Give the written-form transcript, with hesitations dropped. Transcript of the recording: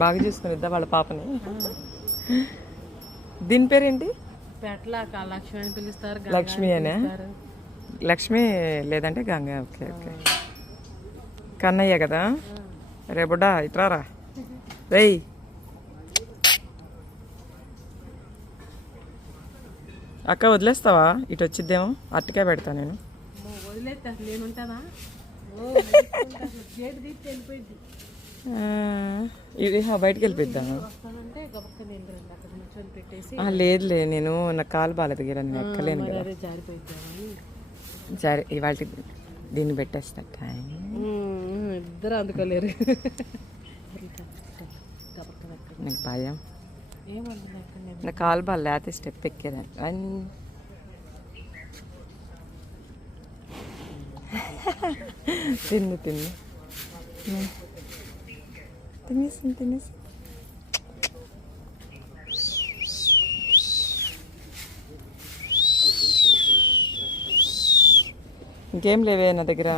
బాగా చూసుకునిద్దా వాళ్ళ పాపని. దీని పేరేంటి? పెట్ల లక్ష్మి అని పిలుస్తారు. లక్ష్మి అనే. లక్ష్మి లేదంటే గంగ. Okay okay. కన్నయ్య కదా. రేపుడా ఇట్రారా రేయ్. అక్క వదిలేస్తావా? ఇటు వచ్చిద్దేమో. అట్టకే పెడతా నేను. వదిలేస్తా నేనుంటానా. ఇది బయటకు వెళ్ళిపోద్దాను. లేదులే, నేను నా కాలు బాగాలేదు కదా, నేను ఎక్కలేను కదా. సరే ఇవాళ దీన్ని పెట్టేస్తా. ఇద్దరు అందుకోలేరు. నాకు భయం. నా కాలు బాగా లేకపోతే స్టెప్ ఎక్కేదాన్ని. తింది తినేసి ఇంకేం లేవే నా దగ్గర.